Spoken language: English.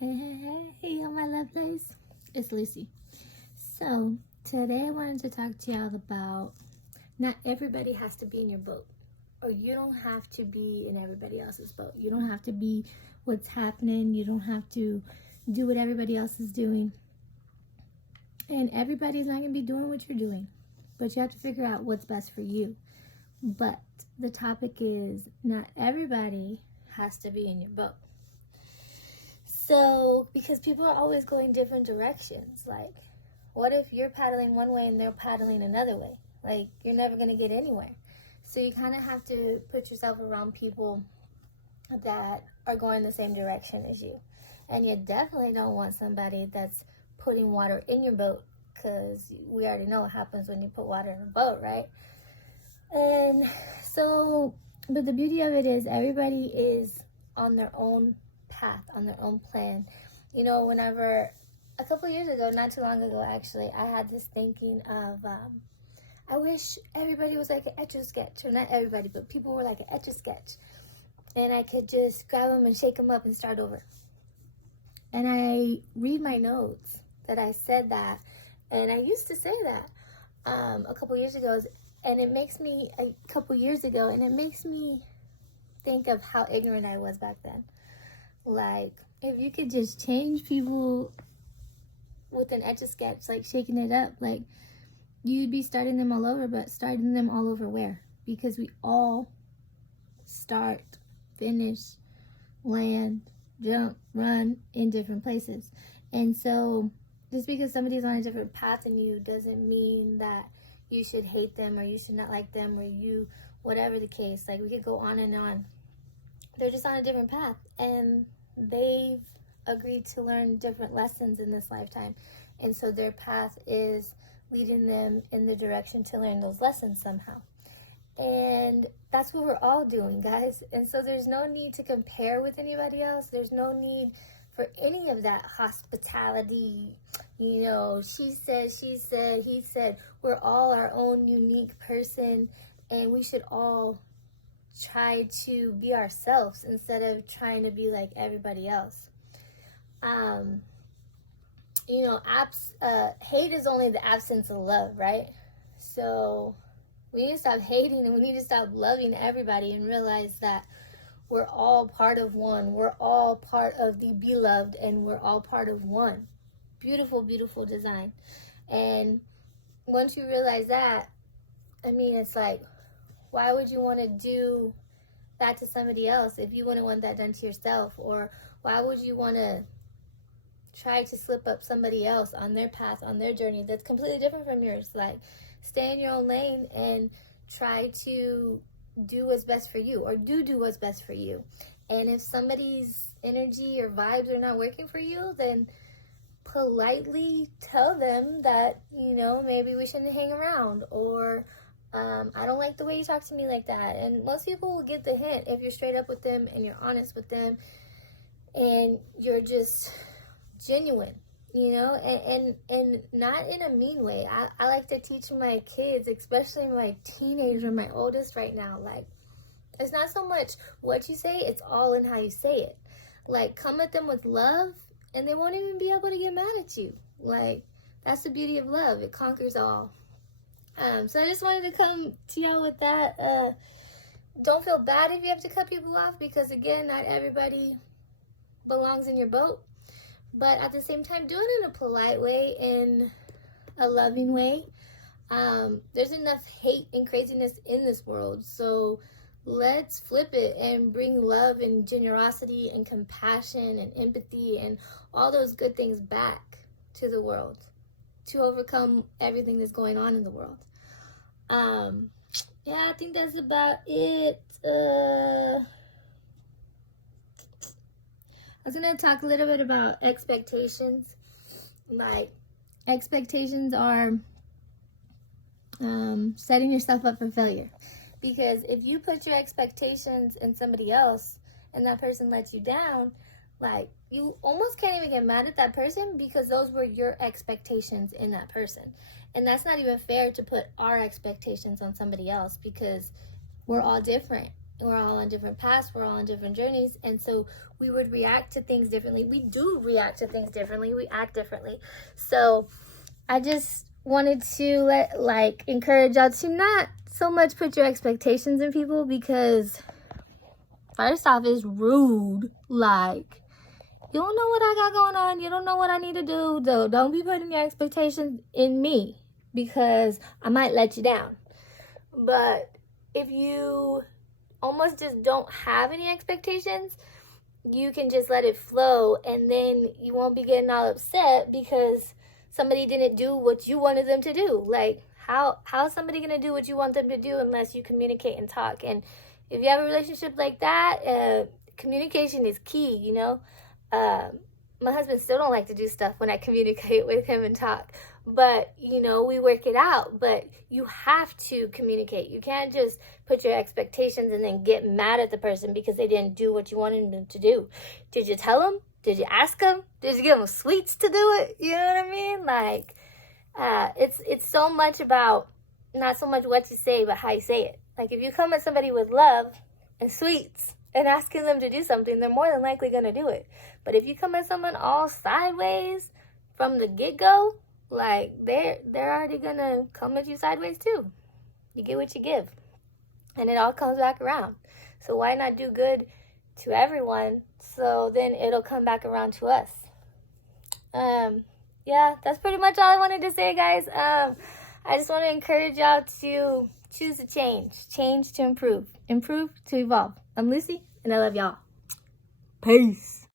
Hey, all my lovelies. It's Lucy. So, today I wanted to talk to y'all about not everybody has to be in your boat, or you don't have to be in everybody else's boat. You don't have to be what's happening. You don't have to do what everybody else is doing. And everybody's not going to be doing what you're doing, but you have to figure out what's best for you. But the topic is not everybody has to be in your boat. So, because people are always going different directions. Like, what if you're paddling one way and they're paddling another way? Like, you're never going to get anywhere. So you kind of have to put yourself around people that are going the same direction as you. And you definitely don't want somebody that's putting water in your boat, because we already know what happens when you put water in a boat, right? And so, but the beauty of it is everybody is on their own path, on their own plan. You know, whenever, a couple years ago, not too long ago actually, I had this thinking of, I wish everybody was like an Etch-a-Sketch, or not everybody, but people were like an Etch-a-Sketch, and I could just grab them and shake them up and start over. And I read my notes that I said that, and I used to say that a couple years ago, and it makes me, a couple years ago, and it makes me think of how ignorant I was back then. Like, if you could just change people with an Etch-a-Sketch, like shaking it up, like, you'd be starting them all over, but starting them all over where? Because we all start, finish, land, jump, run in different places. And so, just because somebody's on a different path than you doesn't mean that you should hate them, or you should not like them, or you, whatever the case. Like, we could go on and on. They're just on a different path, and they've agreed to learn different lessons in this lifetime, and so their path is leading them in the direction to learn those lessons somehow. And that's what we're all doing, guys. And so there's no need to compare with anybody else. There's no need for any of that hospitality, you know, she said, he said. We're all our own unique person, and we should all try to be ourselves instead of trying to be like everybody else. You know, hate is only the absence of love, right? So we need to stop hating, and we need to stop loving everybody, and realize that we're all part of one. We're all part of the beloved, and we're all part of one. Beautiful, beautiful design. And once you realize that, I mean, it's like, why would you want to do that to somebody else if you wouldn't want that done to yourself? Or why would you want to try to slip up somebody else on their path, on their journey that's completely different from yours? Like, stay in your own lane and try to do what's best for you, or do what's best for you. And if somebody's energy or vibes are not working for you, then politely tell them that, you know, maybe we shouldn't hang around, or I don't like the way you talk to me like that. And most people will get the hint if you're straight up with them and you're honest with them and you're just genuine, you know, and not in a mean way. I like to teach my kids, especially my teenager, my oldest right now, like, it's not so much what you say, it's all in how you say it. Like, come at them with love, and they won't even be able to get mad at you. Like, that's the beauty of love. It conquers all. So I just wanted to come to y'all with that. Don't feel bad if you have to cut people off, because, again, not everybody belongs in your boat. But at the same time, do it in a polite way, in a loving way. There's enough hate and craziness in this world, so let's flip it and bring love and generosity and compassion and empathy and all those good things back to the world to overcome everything that's going on in the world. Yeah, I think that's about it. I was going to talk a little bit about expectations. Like, expectations are setting yourself up for failure. Because if you put your expectations in somebody else and that person lets you down, like, you almost can't even get mad at that person, because those were your expectations in that person. And that's not even fair to put our expectations on somebody else, because we're all different. we're all on different paths, we're all on different journeys, and so we would react to things differently. We do react to things differently, we act differently. So I just wanted to encourage y'all to not so much put your expectations in people, because first off, it's rude. Like, you don't know what I got going on, you don't know what I need to do, so don't be putting your expectations in me, because I might let you down. But if you almost just don't have any expectations, you can just let it flow, and then you won't be getting all upset because somebody didn't do what you wanted them to do. Like, how is somebody going to do what you want them to do unless you communicate and talk? And if you have a relationship like that, communication is key, you know. My husband still don't like to do stuff when I communicate with him and talk, but, you know, we work it out. But you have to communicate. You can't just put your expectations and then get mad at the person because they didn't do what you wanted them to do. Did you tell them? Did you ask them? Did you give them sweets to do it? You know what I mean? Like, it's so much about not so much what you say, but how you say it. Like, if you come at somebody with love and sweets and asking them to do something, they're more than likely going to do it. But if you come at someone all sideways from the get-go, like, they're already going to come at you sideways too. You get what you give. And it all comes back around. So why not do good to everyone, so then it'll come back around to us? Yeah, that's pretty much all I wanted to say, guys. I just want to encourage y'all to choose to change to improve to evolve. I'm Lucy, and I love y'all. Peace.